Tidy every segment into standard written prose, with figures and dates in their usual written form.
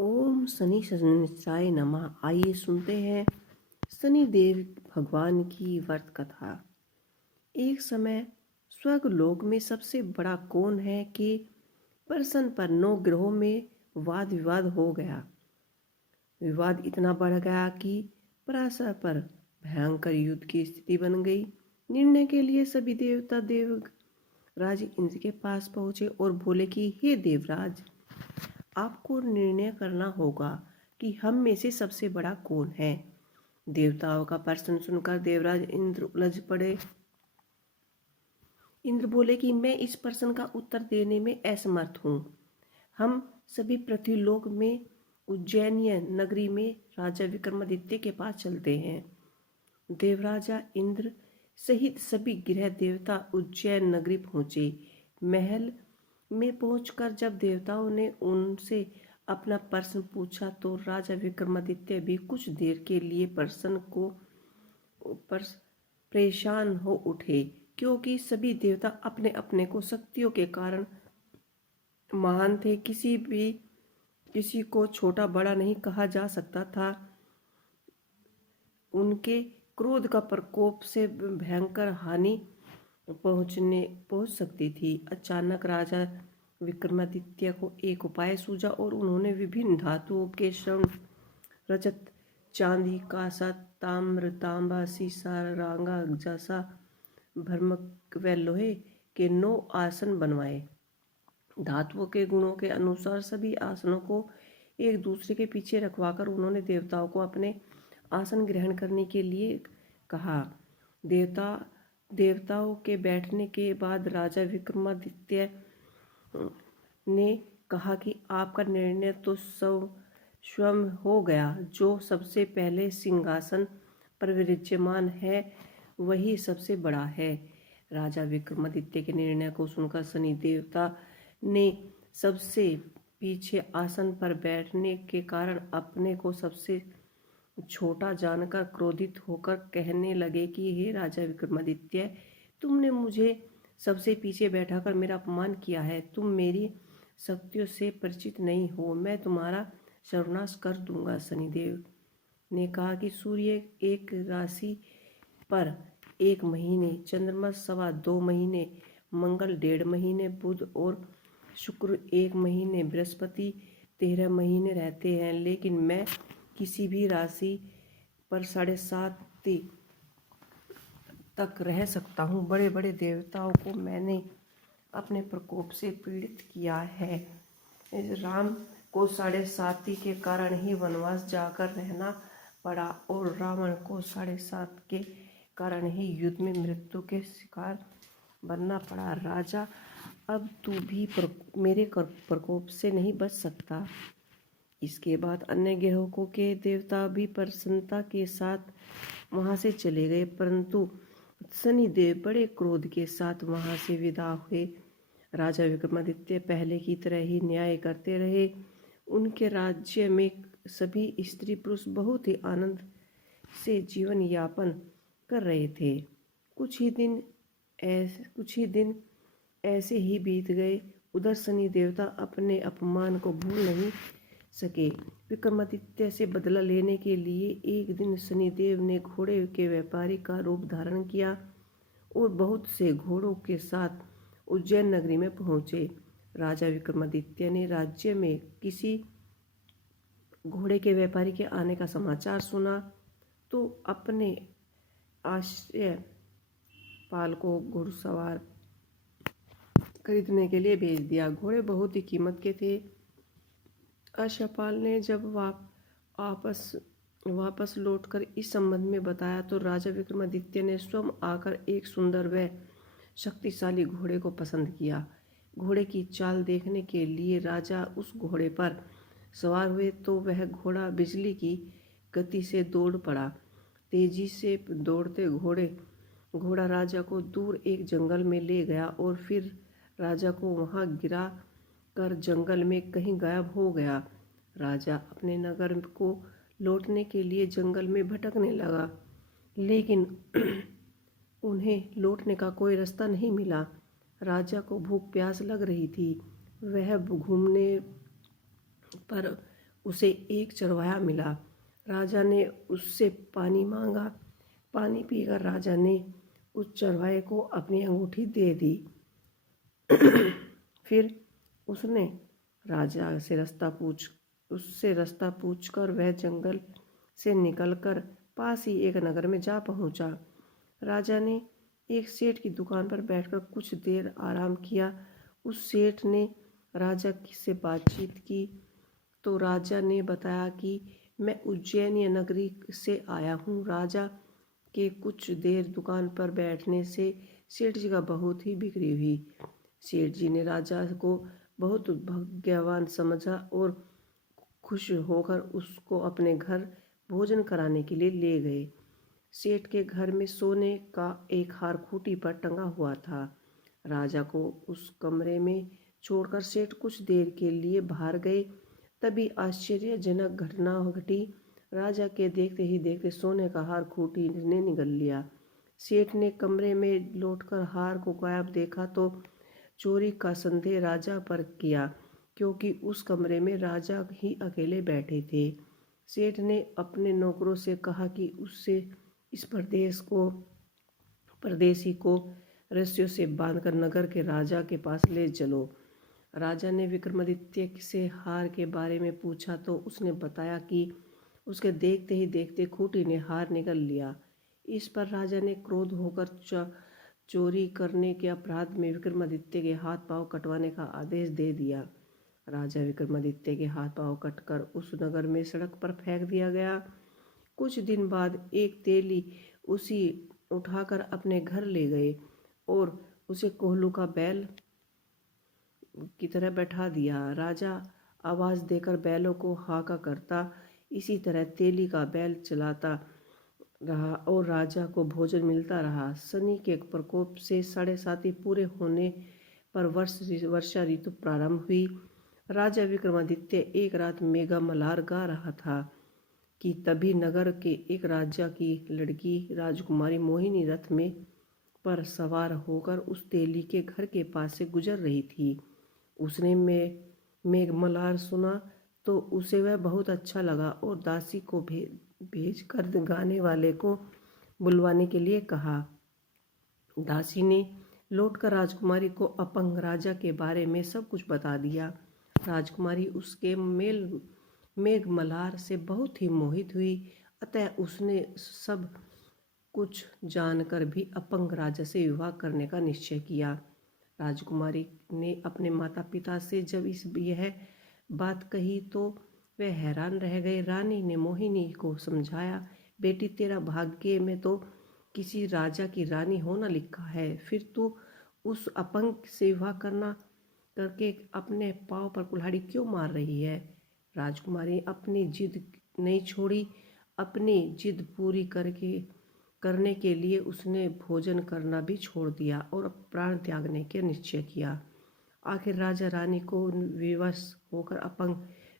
ओम शनि शनिश्चराय नमः। आइए सुनते हैं शनि देव भगवान की व्रत कथा। एक समय स्वर्ग लोक में सबसे बड़ा कौन है कि प्रश्न पर 9 ग्रहों में वाद विवाद हो गया। विवाद इतना बढ़ गया कि पराशर पर भयंकर युद्ध की स्थिति बन गई। निर्णय के लिए सभी देवता देवराज इंद्र के पास पहुंचे और बोले कि हे देवराज, आपको निर्णय करना होगा कि हम में से सबसे बड़ा कौन है। देवताओं का प्रश्न सुनकर देवराज इंद्र उलझ पड़े। इंद्र बोले कि मैं इस प्रश्न का उत्तर देने में असमर्थ हूँ। हम सभी पृथ्वीलोक में उज्जैनिय नगरी में राजा विक्रमादित्य के पास चलते हैं। देवराजा इंद्र सहित सभी ग्रह देवता उज्जैन नगरी पहुंचे। महल में पहुंचकर जब देवताओं ने उनसे अपना प्रश्न पूछा तो राजा विक्रमादित्य भी कुछ देर के लिए परेशान हो उठे, क्योंकि सभी देवता अपने अपने को शक्तियों के कारण महान थे। किसी को छोटा बड़ा नहीं कहा जा सकता था। उनके क्रोध का प्रकोप से भयंकर हानि पहुंच सकती थी। अचानक राजा विक्रमादित्य को एक उपाय सूझा और उन्होंने विभिन्न धातुओं के स्वर्ण, रजत, चांदी, कांसा, ताम्र, तांबा, सीसा, रांगा, जसा, भर्मक व लोहे के 9 आसन बनवाए। धातुओं के गुणों के अनुसार सभी आसनों को एक दूसरे के पीछे रखवाकर उन्होंने देवताओं को अपने आसन ग्रहण करने के लिए कहा। देवताओं के बैठने के बाद राजा विक्रमादित्य ने कहा कि आपका निर्णय तो स्वयं हो गया। जो सबसे पहले सिंहासन पर विराजमान है वही सबसे बड़ा है। राजा विक्रमादित्य के निर्णय को सुनकर शनि देवता ने सबसे पीछे आसन पर बैठने के कारण अपने को सबसे छोटा जानकर क्रोधित होकर कहने लगे कि हे राजा विक्रमादित्य, तुमने मुझे सबसे पीछे बैठाकर मेरा अपमान किया है। तुम मेरी शक्तियों से परिचित नहीं हो। मैं तुम्हारा सर्वनाश कर दूंगा। शनिदेव ने कहा कि सूर्य एक राशि पर 1 महीने, चंद्रमा 2.25 महीने, मंगल 1.5 महीने, बुध और शुक्र 1 महीने, बृहस्पति 13 महीने रहते हैं, लेकिन मैं किसी भी राशि पर 7.5 तक रह सकता हूँ। बड़े बड़े देवताओं को मैंने अपने प्रकोप से पीड़ित किया है। राम को 7.5 के कारण ही वनवास जाकर रहना पड़ा और रावण को 7.5 के कारण ही युद्ध में मृत्यु के शिकार बनना पड़ा। राजा, अब तू भी मेरे प्रकोप से नहीं बच सकता। इसके बाद अन्य ग्रहों के देवता भी प्रसन्नता के साथ वहां से चले गए, परंतु शनिदेव बड़े क्रोध के साथ वहां से विदा हुए। राजा विक्रमादित्य पहले की तरह ही न्याय करते रहे। उनके राज्य में सभी स्त्री पुरुष बहुत ही आनंद से जीवन यापन कर रहे थे। कुछ ही दिन ऐसे ही बीत गए। उधर शनि देवता अपने अपमान को भूल नहीं सके। विक्रमादित्य से बदला लेने के लिए एक दिन शनिदेव ने घोड़े के व्यापारी का रूप धारण किया और बहुत से घोड़ों के साथ उज्जैन नगरी में पहुंचे। राजा विक्रमादित्य ने राज्य में किसी घोड़े के व्यापारी के आने का समाचार सुना तो अपने आश्रय पाल को घुड़सवार खरीदने के लिए भेज दिया। घोड़े बहुत ही कीमत के थे। अश्वपाल ने जब वापस लौटकर इस संबंध में बताया तो राजा विक्रमादित्य ने स्वयं आकर एक सुंदर व शक्तिशाली घोड़े को पसंद किया। घोड़े की चाल देखने के लिए राजा उस घोड़े पर सवार हुए तो वह घोड़ा बिजली की गति से दौड़ पड़ा। तेजी से दौड़ते घोड़ा राजा को दूर एक जंगल में ले गया और फिर राजा को वहां गिरा कर जंगल में कहीं गायब हो गया। राजा अपने नगर को लौटने के लिए जंगल में भटकने लगा, लेकिन उन्हें लौटने का कोई रास्ता नहीं मिला। राजा को भूख प्यास लग रही थी। वह घूमने पर उसे एक चरवाहा मिला। राजा ने उससे पानी मांगा। पानी पीकर राजा ने उस चरवाहे को अपनी अंगूठी दे दी। फिर उसने राजा से उससे रास्ता पूछकर वह जंगल से निकलकर पास ही एक नगर में जा पहुंचा। राजा ने एक सेठ की दुकान पर बैठकर कुछ देर आराम किया। उस सेठ ने राजा से बातचीत की तो राजा ने बताया कि मैं उज्जैन नगरी से आया हूँ। राजा के कुछ देर दुकान पर बैठने से सेठ जी का बहुत ही बिक्री हुई। सेठ जी ने राजा को बहुत भाग्यवान समझा और खुश होकर उसको अपने घर भोजन कराने के लिए ले गए। सेठ के घर में सोने का एक हार खूंटी पर टंगा हुआ था। राजा को उस कमरे में छोड़कर सेठ कुछ देर के लिए बाहर गए। तभी आश्चर्यजनक घटना घटी। राजा के देखते ही देखते सोने का हार खूंटी ने निगल लिया। सेठ ने कमरे में लौटकर हार को गायब देखा तो चोरी का संदेह राजा पर किया, क्योंकि उस कमरे में राजा ही अकेले बैठे थे। सेठ ने अपने नौकरों से कहा कि उससे इस परदेसी को रस्सियों से बांधकर नगर के राजा के पास ले चलो। राजा ने विक्रमादित्य से हार के बारे में पूछा तो उसने बताया कि उसके देखते ही देखते खूंटी ने हार निगल लिया। इस पर राजा ने क्रोध होकर चोरी करने के अपराध में विक्रमादित्य के हाथ पांव कटवाने का आदेश दे दिया। राजा विक्रमादित्य के हाथ पांव कटकर उस नगर में सड़क पर फेंक दिया गया। कुछ दिन बाद एक तेली उसी उठाकर अपने घर ले गए और उसे कोल्हू का बैल की तरह बैठा दिया। राजा आवाज़ देकर बैलों को हाका करता, इसी तरह तेली का बैल चलाता रहा और राजा को भोजन मिलता रहा। शनि के प्रकोप से 7.5 पूरे होने पर वर्षा ऋतु प्रारंभ हुई। राजा विक्रमादित्य एक रात मेघा मल्हार गा रहा था कि तभी नगर के एक राजा की लड़की राजकुमारी मोहिनी रथ में पर सवार होकर उस तेली के घर के पास से गुजर रही थी। उसने मेघ मल्हार सुना तो उसे वह बहुत अच्छा लगा और दासी को भेज कर गाने वाले को बुलवाने के लिए कहा। दासी ने लौटकर राजकुमारी को अपंग राजा के बारे में सब कुछ बता दिया। राजकुमारी उसके मेघ मल्हार से बहुत ही मोहित हुई, अतः उसने सब कुछ जानकर भी अपंग राजा से विवाह करने का निश्चय किया। राजकुमारी ने अपने माता पिता से जब यह बात कही तो वे हैरान रह गए। रानी ने मोहिनी को समझाया, बेटी तेरा भाग्य में तो किसी राजा की रानी होना लिखा है, फिर तू उस अपंग से विवाह करके अपने पाँव पर कुल्हाड़ी क्यों मार रही है। राजकुमारी अपनी जिद नहीं छोड़ी। अपनी जिद पूरी करने के लिए उसने भोजन करना भी छोड़ दिया और प्राण त्यागने का निश्चय किया। आखिर राजा रानी को विवश होकर अपंग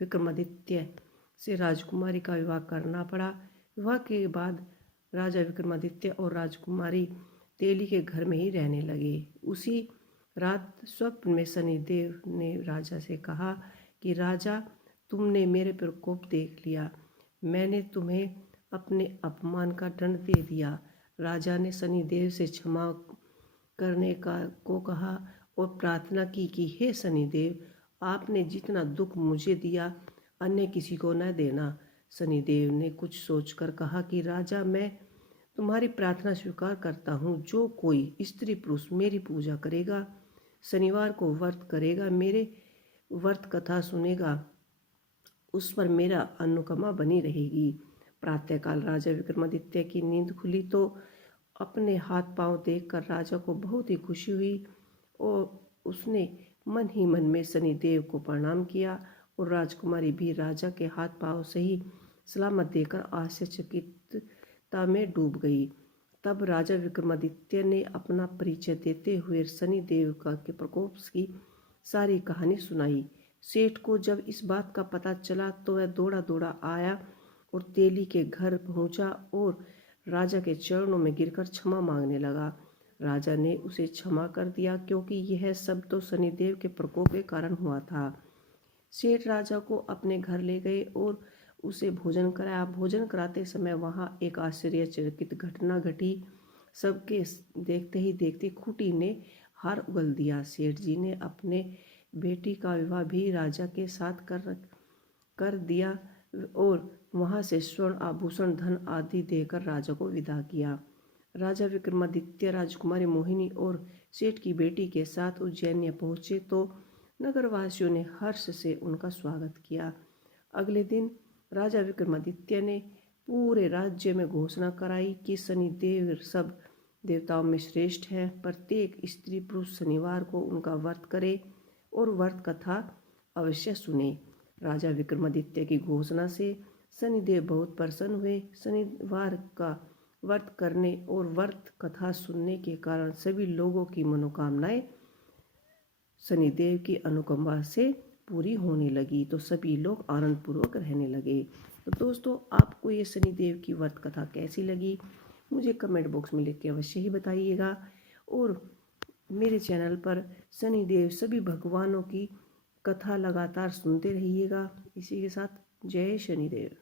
विक्रमादित्य से राजकुमारी का विवाह करना पड़ा। विवाह के बाद राजा विक्रमादित्य और राजकुमारी तेली के घर में ही रहने लगे। उसी रात स्वप्न में शनिदेव ने राजा से कहा कि राजा, तुमने मेरे प्रकोप देख लिया, मैंने तुम्हें अपने अपमान का दंड दे दिया। राजा ने शनिदेव से क्षमा करने को कहा और प्रार्थना की कि हे शनिदेव, आपने जितना दुख मुझे दिया अन्य किसी को न देना। शनिदेव ने कुछ सोचकर कहा कि राजा, मैं तुम्हारी प्रार्थना स्वीकार करता हूँ। जो कोई स्त्री पुरुष मेरी पूजा करेगा, शनिवार को व्रत करेगा, मेरे व्रत कथा सुनेगा, उस पर मेरा अनुकंपा बनी रहेगी। प्रातःकाल राजा विक्रमादित्य की नींद खुली तो अपने हाथ पांव देखकर राजा को बहुत ही खुशी हुई और उसने मन ही मन में शनिदेव को प्रणाम किया और राजकुमारी भी राजा के हाथ पांव सही सलामत देखकर आश्चर्यचकितता में डूब गई। तब राजा विक्रमादित्य ने अपना परिचय देते हुए शनिदेव के प्रकोप की सारी कहानी सुनाई। सेठ को जब इस बात का पता चला तो वह दौड़ा दौड़ा आया और तेली के घर पहुंचा और राजा के चरणों में गिरकर क्षमा मांगने लगा। राजा ने उसे क्षमा कर दिया, क्योंकि यह सब तो शनिदेव के प्रकोप के कारण हुआ था। सेठ राजा को अपने घर ले गए और उसे भोजन कराया। भोजन कराते समय वहाँ एक आश्चर्यचकित घटना घटी। सबके देखते ही देखते खूंटी ने हार उगल दिया। सेठ जी ने अपने बेटी का विवाह भी राजा के साथ कर दिया और वहाँ से स्वर्ण आभूषण धन आदि देकर राजा को विदा किया। राजा विक्रमादित्य राजकुमारी मोहिनी और सेठ की बेटी के साथ उज्जैन पहुँचे तो नगरवासियों ने हर्ष से उनका स्वागत किया। अगले दिन राजा विक्रमादित्य ने पूरे राज्य में घोषणा कराई कि शनिदेव सब देवताओं में श्रेष्ठ हैं। प्रत्येक स्त्री पुरुष शनिवार को उनका व्रत करे और व्रत कथा अवश्य सुने। राजा विक्रमादित्य की घोषणा से शनिदेव बहुत प्रसन्न हुए। शनिवार का व्रत करने और व्रत कथा सुनने के कारण सभी लोगों की मनोकामनाएं शनिदेव की अनुकंपा से पूरी होने लगी, तो सभी लोग आनंदपूर्वक रहने लगे। तो दोस्तों, आपको ये शनिदेव की व्रत कथा कैसी लगी मुझे कमेंट बॉक्स में लिख के अवश्य ही बताइएगा। और मेरे चैनल पर शनिदेव सभी भगवानों की कथा लगातार सुनते रहिएगा। इसी के साथ जय शनिदेव।